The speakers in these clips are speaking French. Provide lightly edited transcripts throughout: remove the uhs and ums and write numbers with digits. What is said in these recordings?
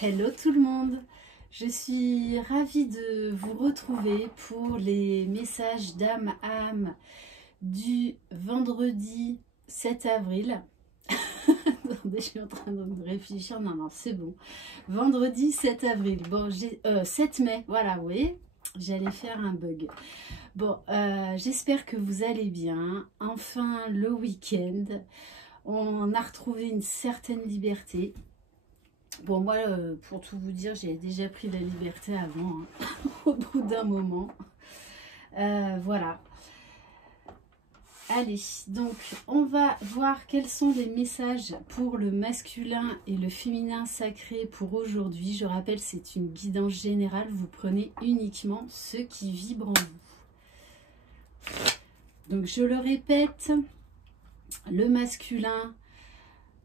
Hello tout le monde, je suis ravie de vous retrouver pour les messages d'âme à âme du vendredi 7 avril. Attendez, je suis en train de réfléchir, non, c'est bon. Vendredi 7 avril, bon, 7 mai, voilà, vous voyez, j'allais faire un bug. Bon, j'espère que vous allez bien, enfin le week-end, on a retrouvé une certaine liberté. Bon, moi, pour tout vous dire, j'ai déjà pris la liberté avant, hein, au bout d'un moment. Voilà. Allez, donc, on va voir quels sont les messages pour le masculin et le féminin sacré pour aujourd'hui. Je rappelle, c'est une guidance générale. Vous prenez uniquement ceux qui vibrent en vous. Donc, je le répète, le masculin...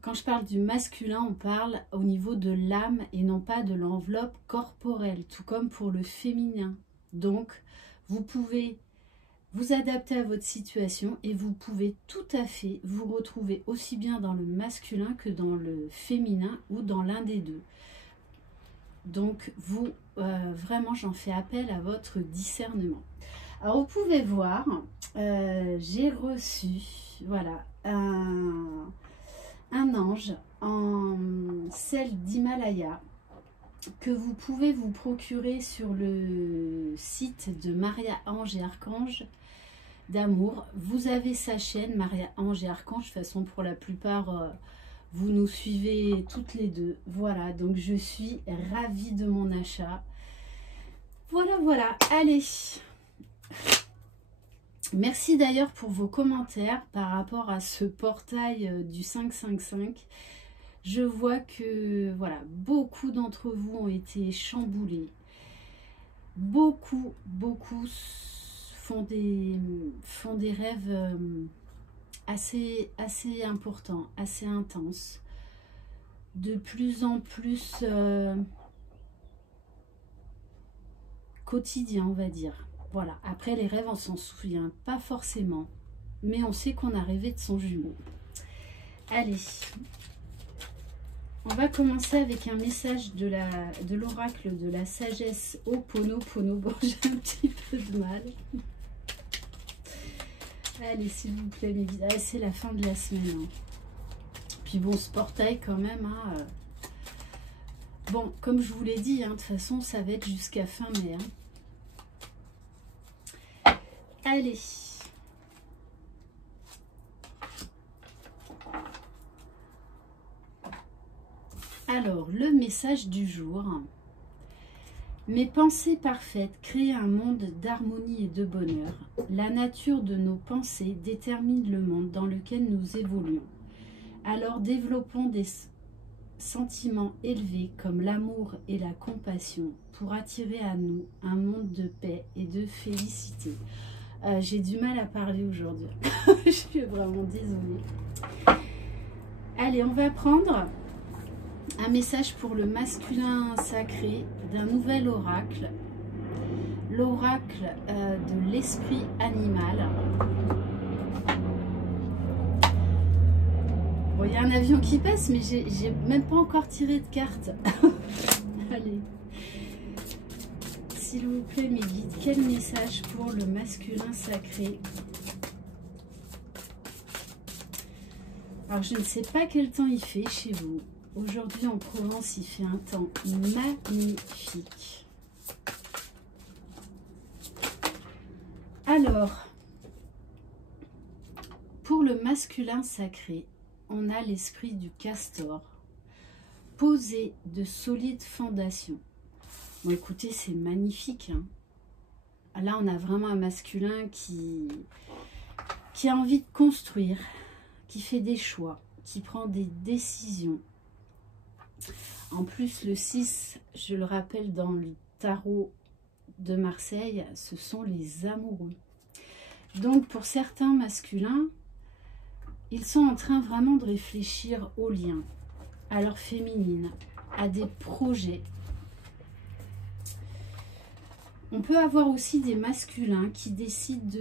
Quand je parle du masculin, on parle au niveau de l'âme et non pas de l'enveloppe corporelle, tout comme pour le féminin. Donc, vous pouvez vous adapter à votre situation et vous pouvez tout à fait vous retrouver aussi bien dans le masculin que dans le féminin ou dans l'un des deux. Donc, vous, vraiment, j'en fais appel à votre discernement. Alors, vous pouvez voir, j'ai reçu, voilà, un ange en sel d'Himalaya que vous pouvez vous procurer sur le site de Maria Ange et Archange d'amour. Vous avez sa chaîne Maria Ange et Archange. De toute façon, pour la plupart, vous nous suivez toutes les deux. Voilà, donc je suis ravie de mon achat. Voilà, allez. Merci d'ailleurs pour vos commentaires par rapport à ce portail du 555. Je vois que voilà, beaucoup d'entre vous ont été chamboulés. Beaucoup font des rêves assez importants, assez intenses. De plus en plus quotidiens, on va dire. Voilà, après les rêves, on s'en souvient pas forcément, mais on sait qu'on a rêvé de son jumeau. Allez, on va commencer avec un message de l'oracle de la sagesse Ho'oponopono. Bon, j'ai un petit peu de mal. Allez, s'il vous plaît, mes guides. C'est la fin de la semaine. Hein. Puis bon, ce portail quand même. Hein, bon, comme je vous l'ai dit, hein, de toute façon, ça va être jusqu'à fin mai. Hein. Allez. Alors, le message du jour. Mes pensées parfaites créent un monde d'harmonie et de bonheur. La nature de nos pensées détermine le monde dans lequel nous évoluons. Alors, développons des sentiments élevés comme l'amour et la compassion pour attirer à nous un monde de paix et de félicité. J'ai du mal à parler aujourd'hui. Je suis vraiment désolée. Allez, on va prendre un message pour le masculin sacré d'un nouvel oracle. L'oracle de l'esprit animal. Bon, il y a un avion qui passe, mais j'ai même pas encore tiré de carte. Allez. S'il vous plaît, mes guides, quel message pour le masculin sacré? Alors, je ne sais pas quel temps il fait chez vous. Aujourd'hui, en Provence, il fait un temps magnifique. Alors, pour le masculin sacré, on a l'esprit du castor. Poser de solides fondations. Bon, écoutez, c'est magnifique. Hein. Là, on a vraiment un masculin qui a envie de construire, qui fait des choix, qui prend des décisions. En plus, le 6, je le rappelle dans le tarot de Marseille, ce sont les amoureux. Donc, pour certains masculins, ils sont en train vraiment de réfléchir aux liens, à leur féminine, à des projets. On peut avoir aussi des masculins qui décident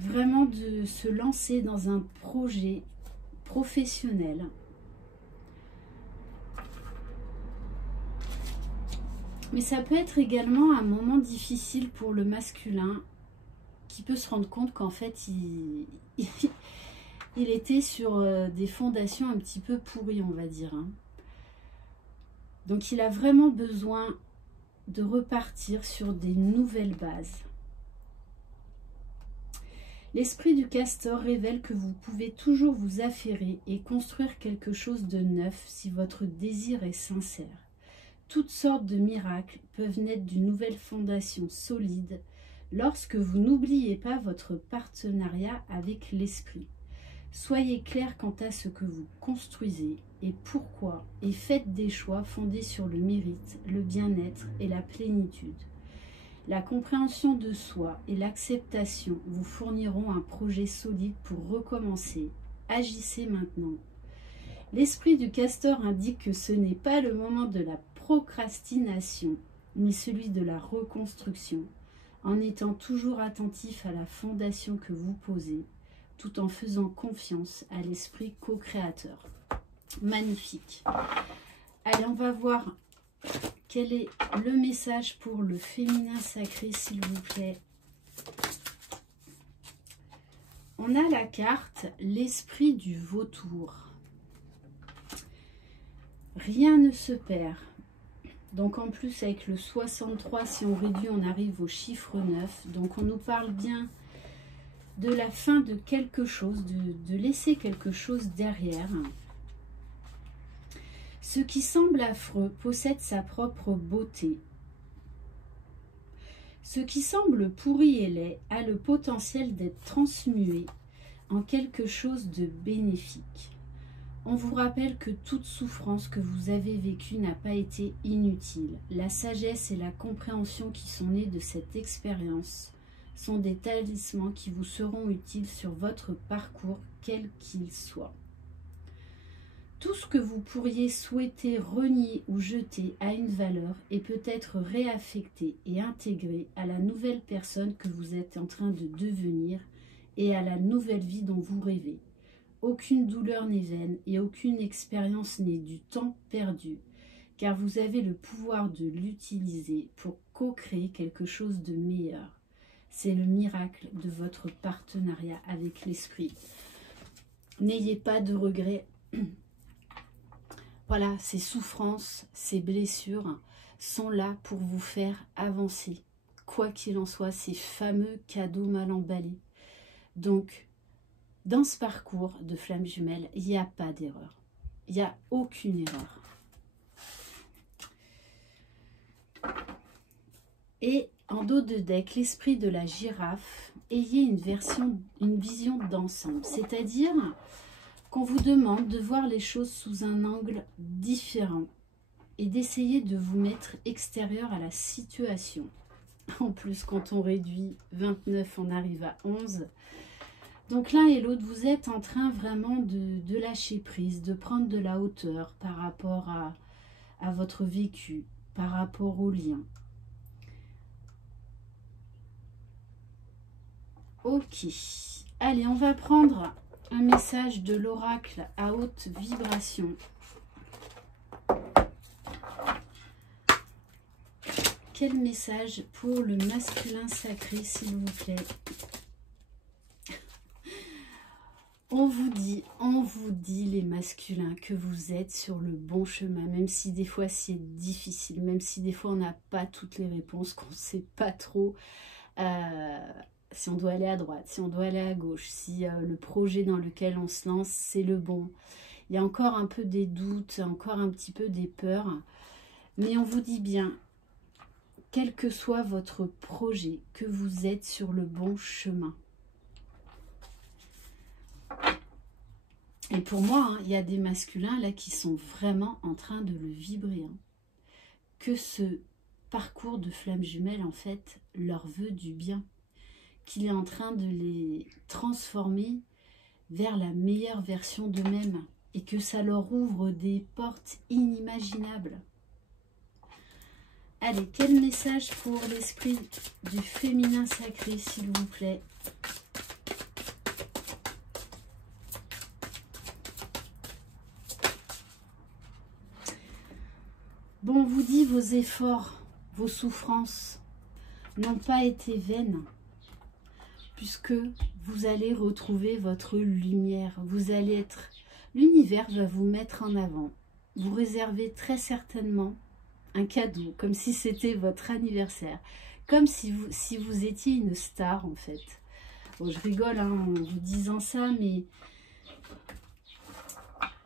vraiment de se lancer dans un projet professionnel. Mais ça peut être également un moment difficile pour le masculin qui peut se rendre compte qu'en fait, il était sur des fondations un petit peu pourries, on va dire. Hein. Donc, il a vraiment besoin de repartir sur des nouvelles bases. L'esprit du castor révèle que vous pouvez toujours vous affairer et construire quelque chose de neuf si votre désir est sincère. Toutes sortes de miracles peuvent naître d'une nouvelle fondation solide lorsque vous n'oubliez pas votre partenariat avec l'esprit. Soyez clair quant à ce que vous construisez et pourquoi, et faites des choix fondés sur le mérite, le bien-être et la plénitude. La compréhension de soi et l'acceptation vous fourniront un projet solide pour recommencer. Agissez maintenant. L'esprit du castor indique que ce n'est pas le moment de la procrastination, mais celui de la reconstruction, en étant toujours attentif à la fondation que vous posez, tout en faisant confiance à l'esprit co-créateur. Magnifique. Allez, on va voir quel est le message pour le féminin sacré, s'il vous plaît. On a la carte l'esprit du vautour. Rien ne se perd. Donc en plus avec le 63, si on réduit, on arrive au chiffre 9. Donc on nous parle bien de la fin de quelque chose, de laisser quelque chose derrière. Ce qui semble affreux possède sa propre beauté. Ce qui semble pourri et laid a le potentiel d'être transmué en quelque chose de bénéfique. On vous rappelle que toute souffrance que vous avez vécue n'a pas été inutile. La sagesse et la compréhension qui sont nées de cette expérience sont des talismans qui vous seront utiles sur votre parcours, quel qu'il soit. Tout ce que vous pourriez souhaiter renier ou jeter a une valeur et peut être réaffecté et intégré à la nouvelle personne que vous êtes en train de devenir et à la nouvelle vie dont vous rêvez. Aucune douleur n'est vaine et aucune expérience n'est du temps perdu, car vous avez le pouvoir de l'utiliser pour co-créer quelque chose de meilleur. C'est le miracle de votre partenariat avec l'esprit. N'ayez pas de regrets. Voilà, ces souffrances, ces blessures sont là pour vous faire avancer. Quoi qu'il en soit, ces fameux cadeaux mal emballés. Donc, dans ce parcours de flamme jumelle, il n'y a pas d'erreur. Il n'y a aucune erreur. Et en dos de deck, l'esprit de la girafe, ayez une vision d'ensemble. C'est-à-dire qu'on vous demande de voir les choses sous un angle différent et d'essayer de vous mettre extérieur à la situation. En plus, quand on réduit 29, on arrive à 11. Donc l'un et l'autre, vous êtes en train vraiment de lâcher prise, de prendre de la hauteur par rapport à votre vécu, par rapport aux liens. Ok, allez, on va prendre un message de l'oracle à haute vibration. Quel message pour le masculin sacré, s'il vous plaît? On vous dit les masculins que vous êtes sur le bon chemin, même si des fois c'est difficile, même si des fois on n'a pas toutes les réponses, qu'on ne sait pas trop si on doit aller à droite, si on doit aller à gauche, si le projet dans lequel on se lance c'est le bon. Il y a encore un peu des doutes, encore un petit peu des peurs, mais on vous dit bien, quel que soit votre projet, que vous êtes sur le bon chemin. Et pour moi, hein, il y a des masculins là qui sont vraiment en train de le vibrer. Hein. Que ce parcours de flamme jumelle, en fait, leur veut du bien. Qu'il est en train de les transformer vers la meilleure version d'eux-mêmes. Et que ça leur ouvre des portes inimaginables. Allez, quel message pour l'esprit du féminin sacré, s'il vous plaît? Bon, on vous dit vos efforts vos souffrances n'ont pas été vaines, puisque vous allez retrouver votre lumière. Vous allez être... L'univers va vous mettre en avant. Vous réservez très certainement un cadeau, comme si c'était votre anniversaire. Comme si vous étiez une star, en fait. Bon, je rigole hein, en vous disant ça, mais...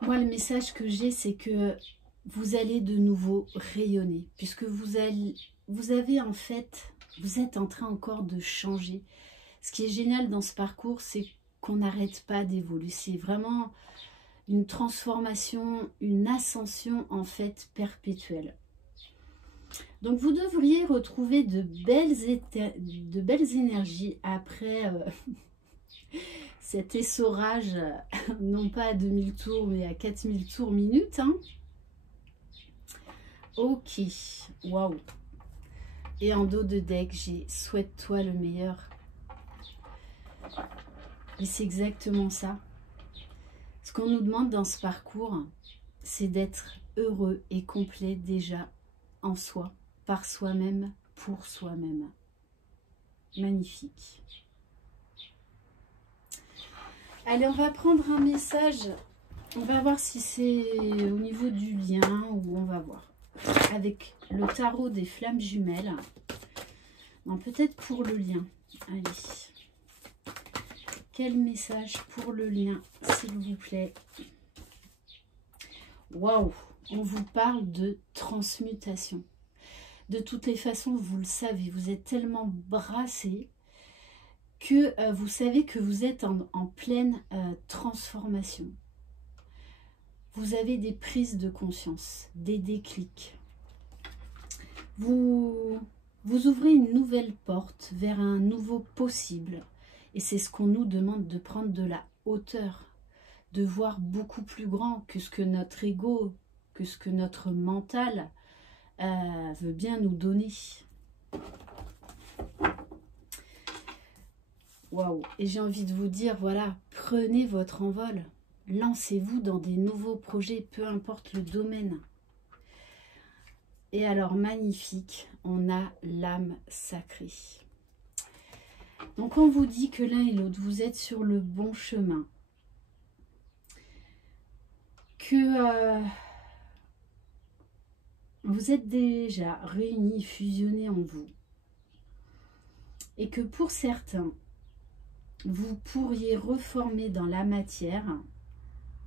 Moi, le message que j'ai, c'est que vous allez de nouveau rayonner. Puisque vous avez en fait... Vous êtes en train encore de changer. Ce qui est génial dans ce parcours, c'est qu'on n'arrête pas d'évoluer. C'est vraiment une transformation, une ascension en fait perpétuelle. Donc vous devriez retrouver de belles énergies après cet essorage, non pas à 2000 tours, mais à 4000 tours minute. Hein. Ok, waouh. Et en dos de deck, j'ai souhaite-toi le meilleur. Et c'est exactement ça. Ce qu'on nous demande dans ce parcours, c'est d'être heureux et complet déjà en soi, par soi-même, pour soi-même. Magnifique. Allez, on va prendre un message. On va voir si c'est au niveau du lien ou on va voir. Avec le tarot des flammes jumelles. Non, peut-être pour le lien. Allez. Quel message pour le lien, s'il vous plaît? Waouh! On vous parle de transmutation. De toutes les façons, vous le savez, vous êtes tellement brassé que vous savez que vous êtes en pleine transformation. Vous avez des prises de conscience, des déclics. Vous ouvrez une nouvelle porte vers un nouveau possible. Et c'est ce qu'on nous demande, de prendre de la hauteur, de voir beaucoup plus grand que ce que notre ego, que ce que notre mental veut bien nous donner. Waouh! Et j'ai envie de vous dire, voilà, prenez votre envol. Lancez-vous dans des nouveaux projets, peu importe le domaine. Et alors, magnifique, on a l'âme sacrée. Donc, on vous dit que l'un et l'autre, vous êtes sur le bon chemin. Que vous êtes déjà réunis, fusionnés en vous. Et que pour certains, vous pourriez reformer dans la matière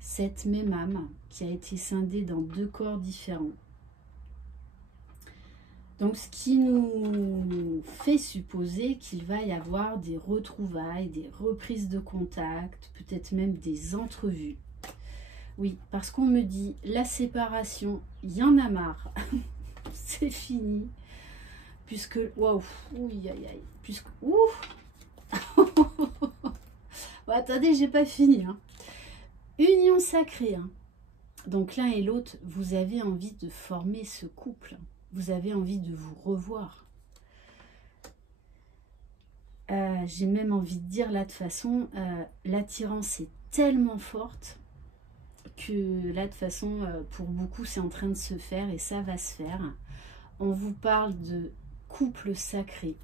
cette même âme qui a été scindée dans deux corps différents. Donc, ce qui nous fait supposer qu'il va y avoir des retrouvailles, des reprises de contact, peut-être même des entrevues. Oui, parce qu'on me dit, la séparation, il y en a marre. C'est fini. Puisque, waouh, ouïe, aïe, aïe, puisque, ouh. Bon, attendez, j'ai pas fini. Hein. Union sacrée. Hein. Donc, l'un et l'autre, vous avez envie de former ce couple. Vous avez envie de vous revoir. J'ai même envie de dire là de façon, l'attirance est tellement forte que là de façon, pour beaucoup, c'est en train de se faire et ça va se faire. On vous parle de couple sacré.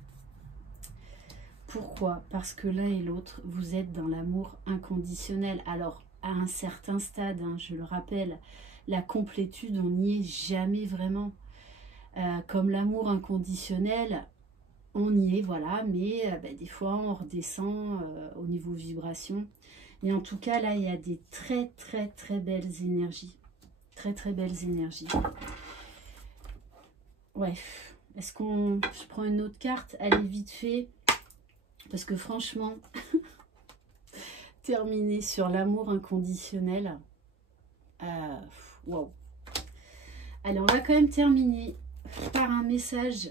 Pourquoi? Parce que l'un et l'autre, vous êtes dans l'amour inconditionnel. Alors, à un certain stade, hein, je le rappelle, la complétude, on n'y est jamais vraiment. Comme l'amour inconditionnel, on y est, voilà, mais des fois on redescend au niveau vibration. Et en tout cas, là, il y a des très belles énergies. Très belles énergies. Ouais, est-ce qu'on... Je prends une autre carte, allez vite fait, parce que franchement, terminer sur l'amour inconditionnel, wow. Allez, on va quand même terminer par un message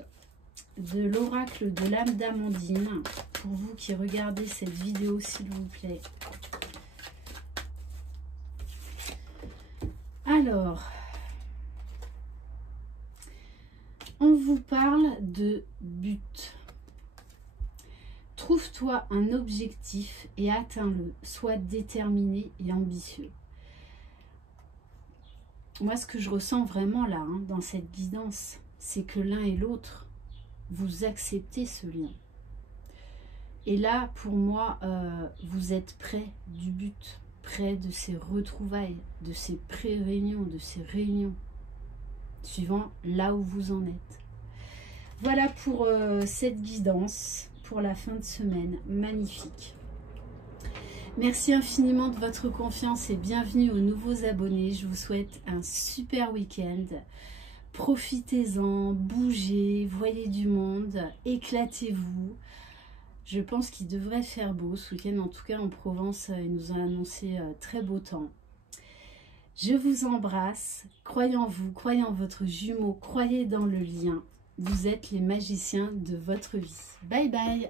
de l'oracle de l'âme d'Amandine, pour vous qui regardez cette vidéo, s'il vous plaît. Alors, on vous parle de but. Trouve-toi un objectif et atteins-le. Sois déterminé et ambitieux. Moi, ce que je ressens vraiment là, hein, dans cette guidance, c'est que l'un et l'autre, vous acceptez ce lien. Et là, pour moi, vous êtes près du but, près de ces retrouvailles, de ces pré-réunions, de ces réunions, suivant là où vous en êtes. Voilà pour cette guidance, pour la fin de semaine, magnifique. Merci infiniment de votre confiance et bienvenue aux nouveaux abonnés. Je vous souhaite un super week-end. Profitez-en, bougez, voyez du monde, éclatez-vous. Je pense qu'il devrait faire beau ce week-end, en tout cas en Provence, il nous a annoncé très beau temps. Je vous embrasse, croyez en vous, croyez en votre jumeau, croyez dans le lien. Vous êtes les magiciens de votre vie. Bye bye.